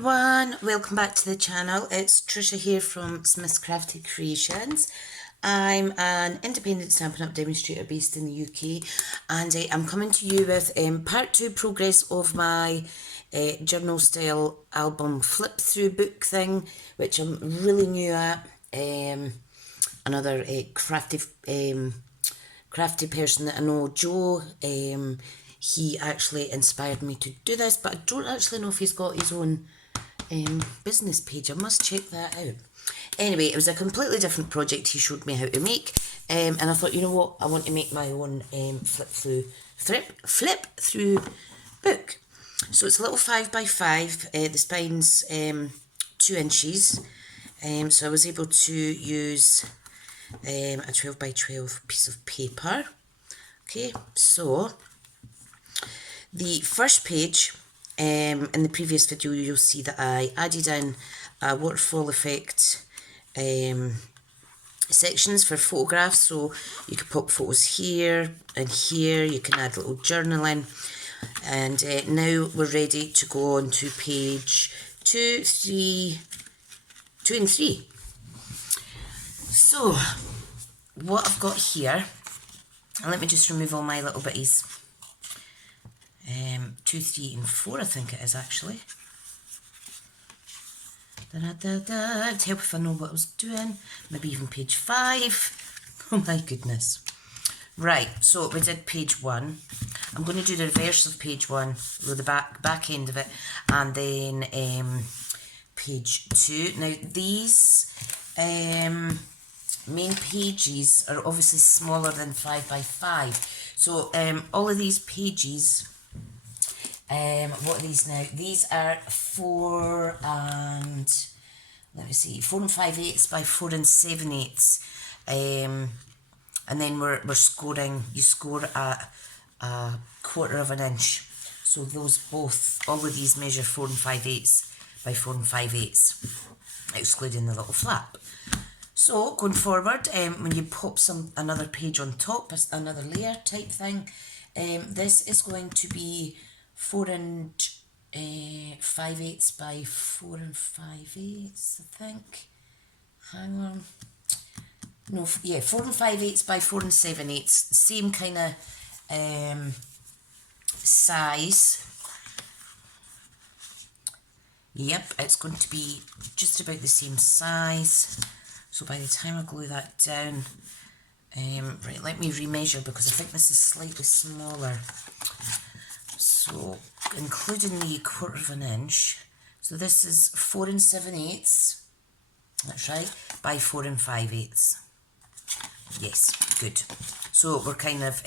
everyone, welcome back to the channel. It's Tricia here from Smith's Crafty Creations. I'm an independent Stampin' Up! Demonstrator based in the UK, and I'm coming to you with part 2 progress of my journal style album flip through book thing, which I'm really new at. Another crafty person that I know, Joe, he actually inspired me to do this, but I don't actually know if he's got his own business page. I must check that out. Anyway, it was a completely different project he showed me how to make, and I thought, you know what, I want to make my own flip through book. So it's a little 5x5, the spine's 2 inches, so I was able to use a 12x12 piece of paper. Okay, so the first page, in the previous video you'll see that I added in a waterfall effect sections for photographs, so you could pop photos here and here, you can add little journaling, and now we're ready to go on to page 2 and 3. So what I've got here, and let me just remove all my little bitties. 2, 3 and 4 I think it is actually. It'd help if I know what I was doing. Maybe even page 5. Oh my goodness. Right, so we did page 1. I'm going to do the reverse of page 1, with the back end of it, and then page 2. Now these main pages are obviously smaller than 5x5. So all of these pages, what are these now? These are 4 and 5/8 by 4 7/8. And then we're scoring, you score at a 1/4 of an inch. So those all of these measure 4 5/8 by 4 5/8, excluding the little flap. So going forward, when you pop another page on top, another layer type thing, this is going to be 4 5/8 by 4 5/8, I think. Hang on. No, yeah, 4 5/8 by 4 7/8. Same kind of size. Yep, it's going to be just about the same size. So by the time I glue that down, right, let me remeasure because I think this is slightly smaller. So including the 1/4 of an inch, so this is 4 7/8, that's right, by 4 5/8. Yes, good. So we're kind of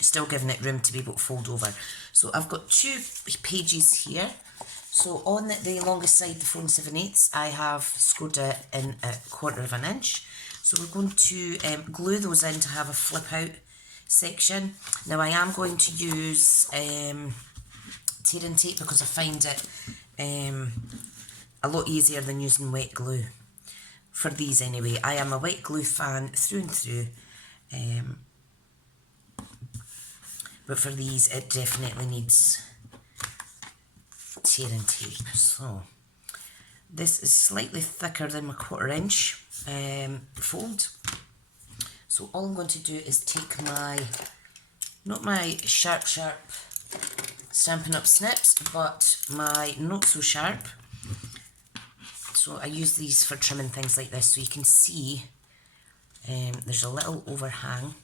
still giving it room to be able to fold over. So I've got 2 pages here. So on the longest side, the 4 7/8, I have scored it in a 1/4 of an inch. So we're going to glue those in to have a flip out section. Now I am going to use tear and tape because I find it a lot easier than using wet glue. For these anyway, I am a wet glue fan through and through. But for these it definitely needs tear and tape. So this is slightly thicker than my 1/4 inch fold. So all I'm going to do is take not my sharp Stampin' Up! Snips, but my not so sharp. So I use these for trimming things like this, so you can see there's a little overhang.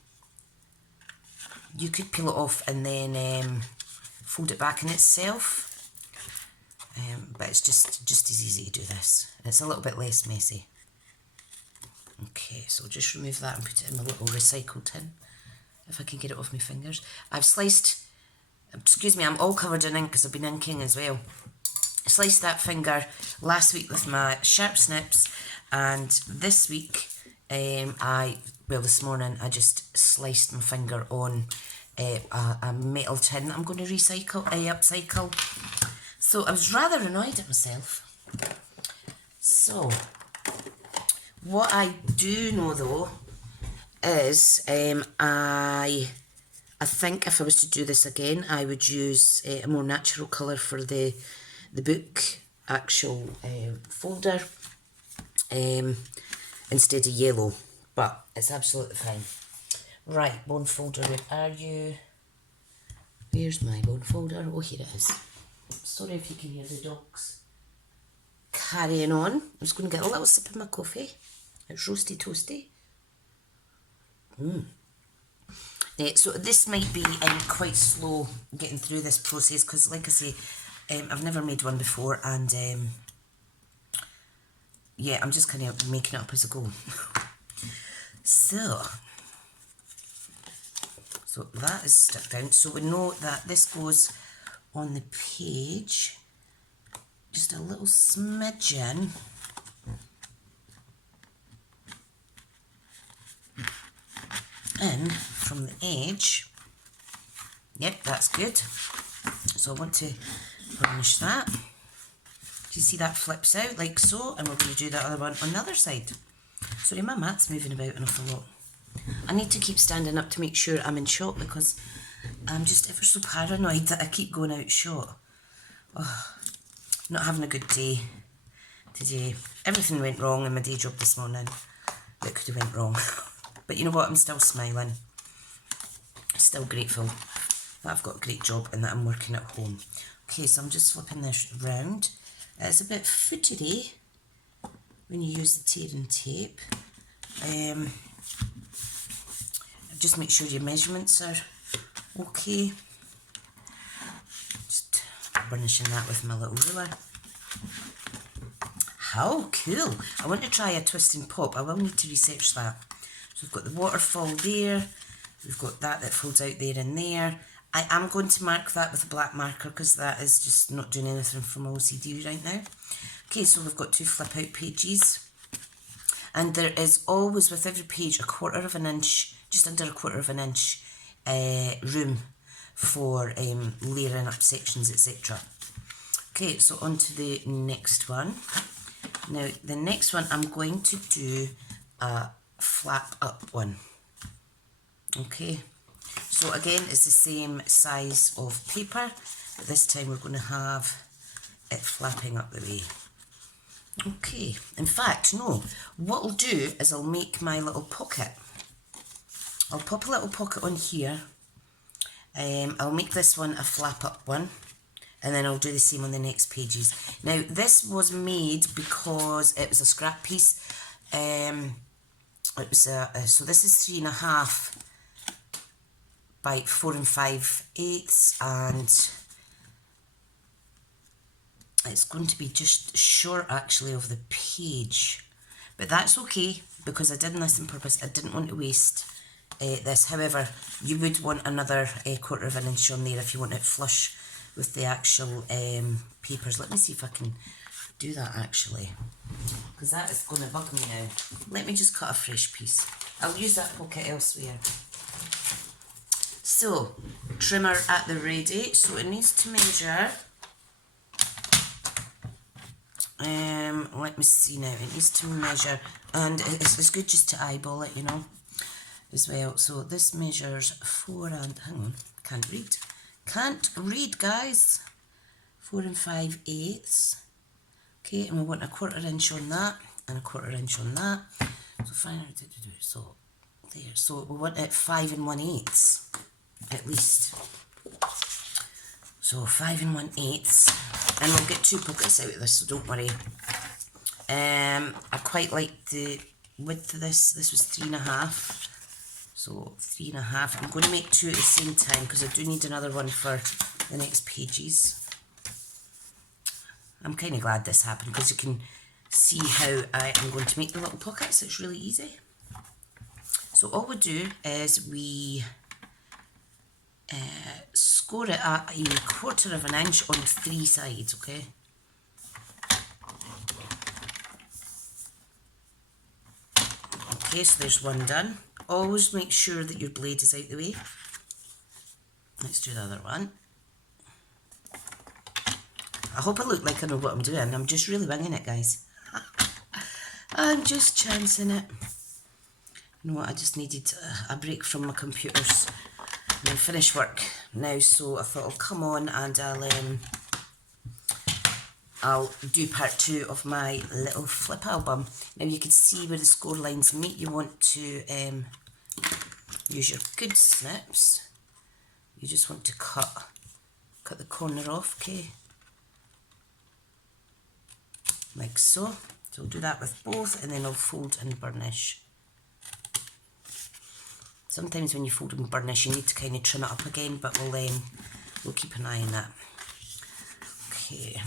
You could peel it off and then fold it back in itself. But it's just as easy to do this. It's a little bit less messy. Okay, so I'll just remove that and put it in my little recycle tin, if I can get it off my fingers. I've sliced, excuse me, I'm all covered in ink because I've been inking as well. I sliced that finger last week with my sharp snips, and this week, this morning, I just sliced my finger on a metal tin that I'm going to upcycle. So I was rather annoyed at myself. So what I do know though is I think if I was to do this again, I would use a more natural colour for the the book actual folder instead of yellow, but it's absolutely fine. Right, bone folder, where are you? Where's my bone folder? Oh, here it is. Sorry if you can hear the dogs. Carrying on. I'm just going to get a little sip of my coffee. It's roasty toasty. So this might be quite slow getting through this process because, like I say, I've never made one before, and yeah, I'm just kind of making it up as I go. So that is stuck down. So we know that this goes on the page. Just a little smidgen. In from the edge. Yep, that's good. So I want to burnish that. Do you see that flips out like so? And we're going to do that other one on the other side. Sorry, my mat's moving about an awful lot. I need to keep standing up to make sure I'm in shot because I'm just ever so paranoid that I keep going out shot. Oh, not having a good day today. Everything went wrong in my day job this morning that could have went wrong. But you know what, I'm still smiling. Still grateful that I've got a great job and that I'm working at home. Okay, so I'm just flipping this round. It's a bit footery when you use the tearing tape. Just make sure your measurements are okay. Just burnishing that with my little ruler. How cool! I want to try a twist and pop. I will need to research that. So we've got the waterfall there. We've got that folds out there and there. I am going to mark that with a black marker because that is just not doing anything for my OCD right now. Okay, so we've got 2 flip out pages. And there is always, with every page, a 1/4 of an inch, just under a 1/4 of an inch room for layering up sections, etc. Okay, so on to the next one. Now, the next one, I'm going to do a flap up one. Okay, so again, it's the same size of paper, but this time we're going to have it flapping up the way. Okay, in fact, no, what I'll do is I'll make my little pocket. I'll pop a little pocket on here. I'll make this one a flap up one, and then I'll do the same on the next pages. Now, this was made because it was a scrap piece. It was so this is 3.5 by 4 5/8, and it's going to be just short actually of the page, but that's okay because I did this on purpose. I didn't want to waste this. However, you would want another 1/4 of an inch on there if you want it flush with the actual papers. Let me see if I can do that actually, because that is going to bug me now. Let me just cut a fresh piece. I'll use that pocket elsewhere. So, trimmer at the ready. So it needs to measure, let me see now, it needs to measure, and it's good just to eyeball it, you know, as well. So this measures 4 and, hang on, can't read guys, 4 5/8. Okay, and we want a 1/4 inch on that, and a 1/4 inch on that. So fine, so there, so we want it 5 1/8 at least. So 5 1/8, and we'll get 2 pockets out of this, so don't worry. I quite like the width of this. This was 3.5, so 3.5. I'm going to make 2 at the same time because I do need another one for the next pages. I'm kind of glad this happened because you can see how I am going to make the little pockets. It's really easy. So all we do is we score it at a 1/4 of an inch on 3 sides, okay? Okay, so there's one done. Always make sure that your blade is out the way. Let's do the other one. I hope I look like I know what I'm doing. I'm just really winging it, guys. I'm just chancing it. You know what, I just needed a break from my computers. I'm finished work now, so I thought I'll come on and I'll I'll do part 2 of my little flip album. Now you can see where the score lines meet. You want to use your good snips. You just want to cut the corner off, okay? Like so. So I'll do that with both, and then I'll fold and burnish. Sometimes when you fold and burnish, you need to kind of trim it up again, but we'll keep an eye on that. Okay.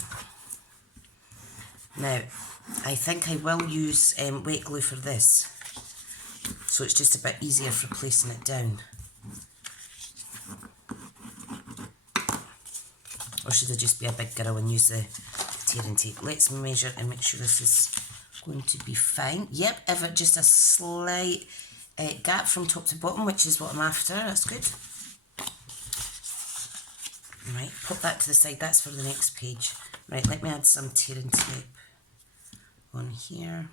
Now, I think I will use wet glue for this, so it's just a bit easier for placing it down. Or should I just be a big girl and use the tearing tape? Let's measure and make sure this is going to be fine. Yep, if it just a slight gap from top to bottom, which is what I'm after, that's good. Right, pop that to the side, that's for the next page. Right, let me add some tearing tape on here.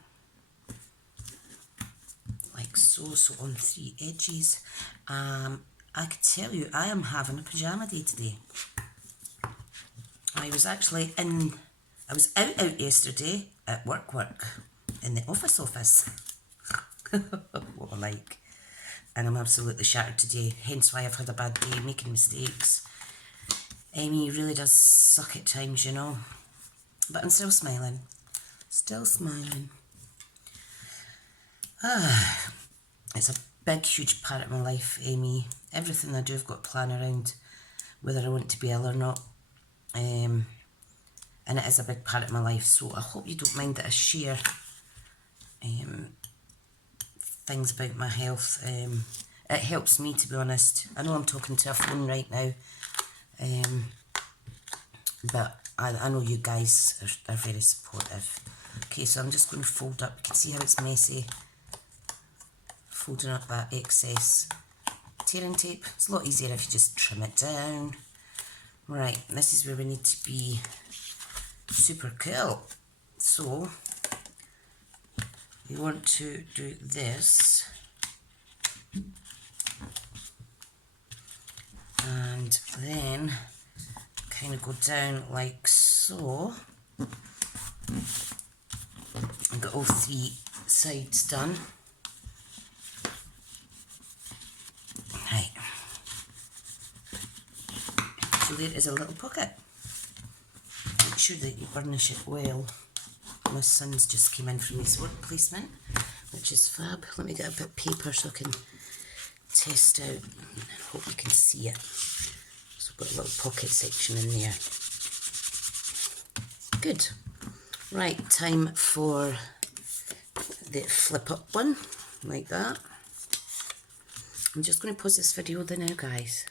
Like so, so on 3 edges. I can tell you, I am having a pyjama day today. I was actually I was out yesterday at work, in the office. What I like. And I'm absolutely shattered today, hence why I've had a bad day, making mistakes. Amy really does suck at times, you know. But I'm still smiling. Still smiling. It's a big, huge part of my life, Amy. Everything I do, I've got a plan around whether I want to be ill or not. And it is a big part of my life, so I hope you don't mind that I share things about my health. It helps me, to be honest. I know I'm talking to a phone right now, but I know you guys are very supportive. Okay, so I'm just going to fold up. You can see how it's messy. Folding up that excess tearing tape. It's a lot easier if you just trim it down. Right, this is where we need to be super cool. So we want to do this, and then kind of go down like so, and get all 3 sides done. Right, so there is a little pocket. Make sure that you burnish it well. My son's just came in from his work placement, which is fab. Let me get a bit of paper so I can test out. I hope you can see it. So I've got a little pocket section in there. Good. Right, time for the flip up one, like that. I'm just going to pause this video there now, guys.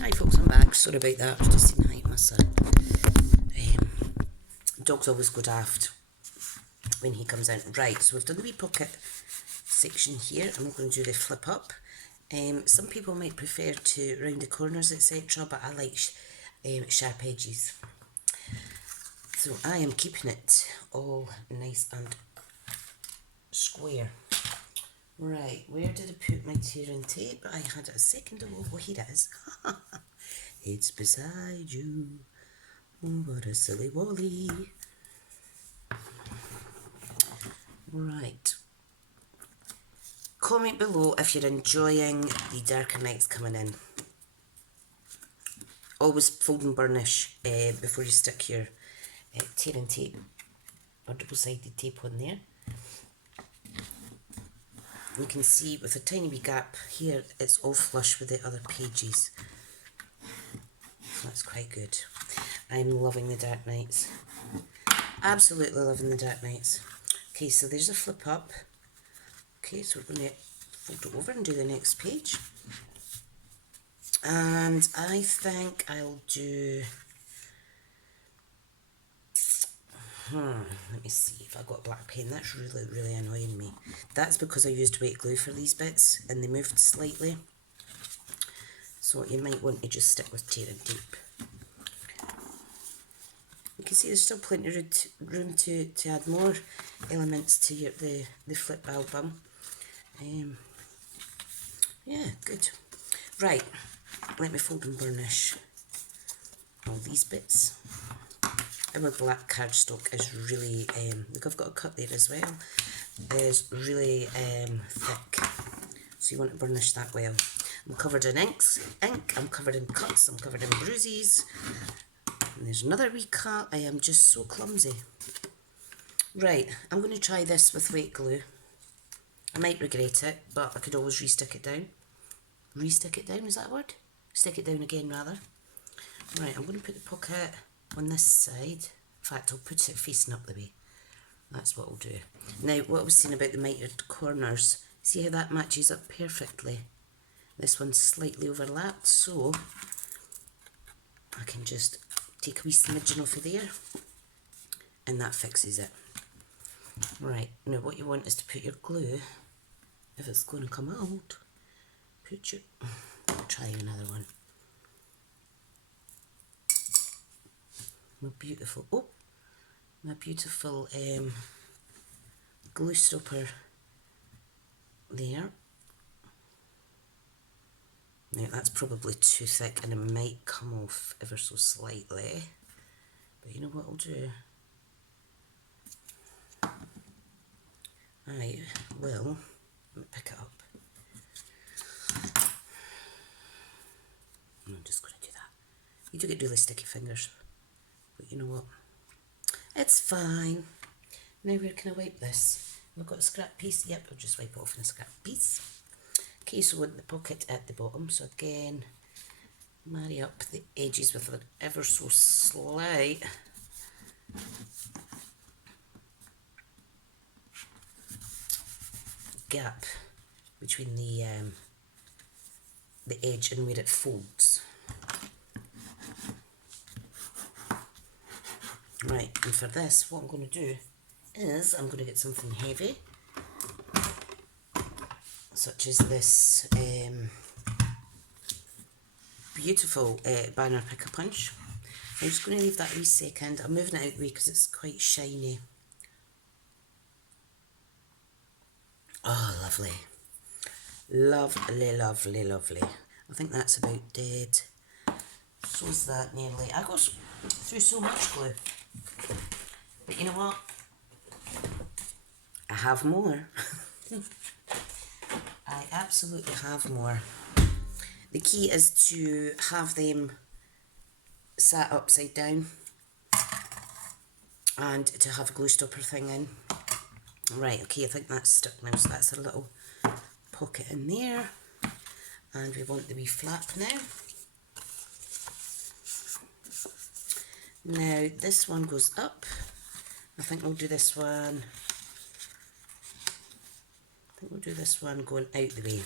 Hi folks, I'm back. Sorry about that. I was just saying hi to my son. Dog's always go daft when he comes out. Right, so we've done the wee pocket section here, and we're going to do the flip up. Some people might prefer to round the corners, etc., but I like sharp edges. So I am keeping it all nice and square. Right, where did I put my tearing tape? I had it a second ago. Oh, here it is. It's beside you. Oh, what a silly Wally. Right. Comment below if you're enjoying the darker nights coming in. Always fold and burnish before you stick your tearing tape or double-sided tape on there. You can see with a tiny wee gap here, it's all flush with the other pages. So that's quite good. I'm loving the dark nights. Absolutely loving the dark nights. Okay, so there's a flip up. Okay, so we're going to fold it over and do the next page. And I think I'll do... let me see if I got a black pen. That's really, really annoying me. That's because I used wet glue for these bits and they moved slightly. So you might want to just stick with tearing tape. You can see there's still plenty of room to add more elements to the flip album. Yeah, good. Right, let me fold and burnish all these bits. our black cardstock is really, look, I've got a cut there as well, is really thick, so you want to burnish that well. I'm covered in ink, I'm covered in cuts, I'm covered in bruises, and there's another wee cut. I am just so clumsy. Right, I'm going to try this with weight glue. I might regret it, but I could always re-stick it down. Re-stick it down, is that a word? Stick it down again, rather. Right, I'm going to put the pocket on this side. In fact, I'll put it facing up the way. That's what I'll do. Now, what I was saying about the mitered corners, see how that matches up perfectly? This one's slightly overlapped, so I can just take a wee smidgen off of there, and that fixes it. Right, now what you want is to put your glue, if it's going to come out, put your, I'll try another one. My beautiful glue stopper there. Now that's probably too thick and it might come off ever so slightly, but you know what I'll do? I will, let me pick it up. I'm just going to do that. You do get really sticky fingers, but you know what? It's fine. Now where can I wipe this? Have I got a scrap piece? Yep, I'll just wipe it off in a scrap piece. Okay, so with the pocket at the bottom, so again, marry up the edges with an ever so slight gap between the edge and where it folds. Right, and for this, what I'm going to do is I'm going to get something heavy, such as this beautiful banner pick-a-punch. I'm just going to leave that a wee second. I'm moving it out of the way because it's quite shiny. Oh, lovely. Lovely, lovely, lovely. I think that's about dead. So is that nearly. I got through so much glue. But you know what? I have more. I absolutely have more. The key is to have them sat upside down and to have a glue stopper thing in. Right, okay, I think that's stuck now, so that's a little pocket in there. And we want the wee flap now. Now this one goes up. I think we'll do this one. I think we'll do this one going out the way.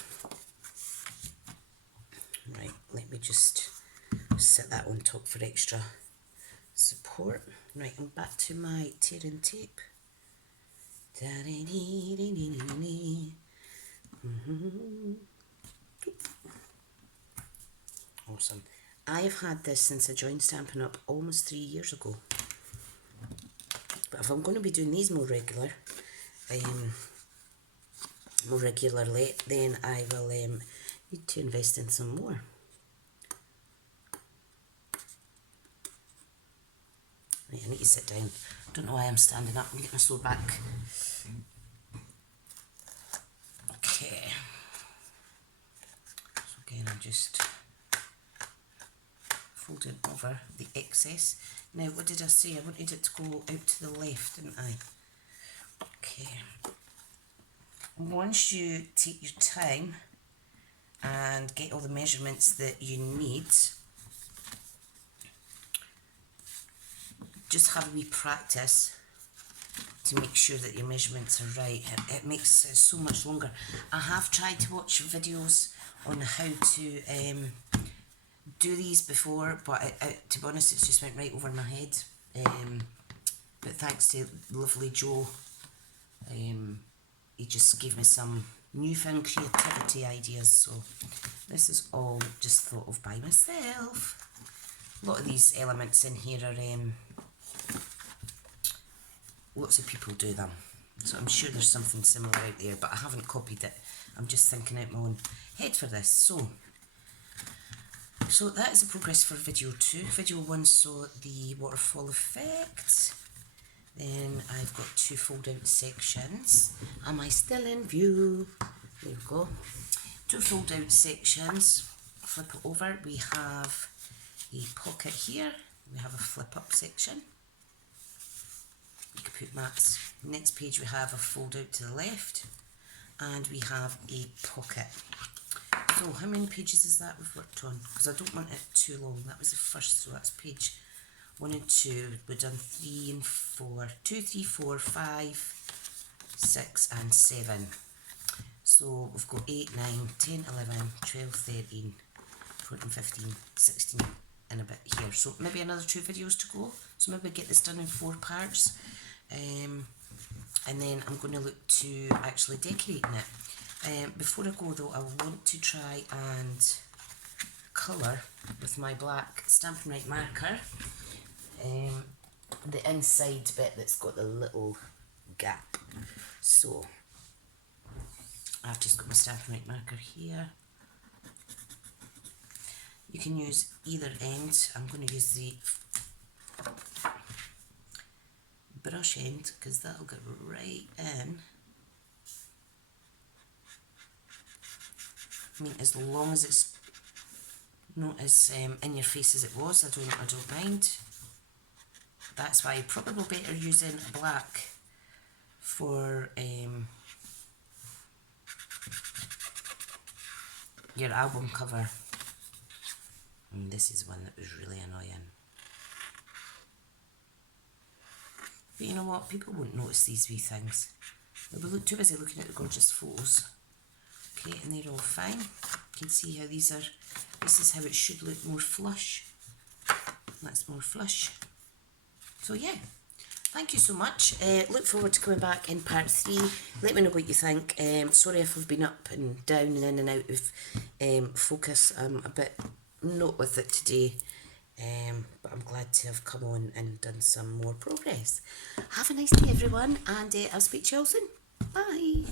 Right, let me just set that on top for extra support. Right, I'm back to my tearing tape. Awesome. I've had this since I joined Stampin' Up! Almost 3 years ago. But if I'm going to be doing these more regularly, then I will need to invest in some more. Right, I need to sit down. Don't know why I'm standing up. I'm getting my sore back. Okay. So again, I'm just folding over the excess. Now, what did I say? I wanted it to go out to the left, didn't I? Okay. Once you take your time and get all the measurements that you need, just have a wee practice to make sure that your measurements are right. It makes it so much longer. I have tried to watch videos on how to do these before, but to be honest, it's just went right over my head. But thanks to lovely Joe, he just gave me some newfound creativity ideas, so this is all just thought of by myself. A lot of these elements in here are lots of people do them, so I'm sure there's something similar out there, but I haven't copied it. I'm just thinking out my own head for this. So So that is the progress for video 2. Video 1 saw the waterfall effect. Then I've got 2 fold out sections. Am I still in view? There we go. 2 fold out sections. Flip it over. We have a pocket here. We have a flip up section. You can put maps. Next page we have a fold out to the left. And we have a pocket. So how many pages is that we've worked on? Because I don't want it too long. That was the first, so that's page 1 and 2. We've done 3 and 4. 2, 3, 4, 5, 6 and 7. So we've got 8, 9, 10, 11, 12, 13, 14, 15, 16 and a bit here. So maybe another 2 videos to go. So maybe get this done in 4 parts. And then I'm going to look to actually decorating it. Before I go though, I want to try and colour with my black Stampin' Right marker the inside bit that's got the little gap. So I've just got my Stampin' Right marker here. You can use either end. I'm going to use the brush end because that'll get right in. I mean, as long as it's not as in your face as it was, I don't mind. That's why probably better using black for your album cover. I mean, this is one that was really annoying. But you know what? People won't notice these wee things. They'll be too busy looking at the gorgeous photos. Okay, and they're all fine. You can see how these are. This is how it should look more flush. That's more flush. So yeah, thank you so much. Look forward to coming back in part 3. Let me know what you think. Sorry if I've been up and down and in and out of focus. I'm a bit not with it today. But I'm glad to have come on and done some more progress. Have a nice day everyone, and I'll speak to you all soon. Bye.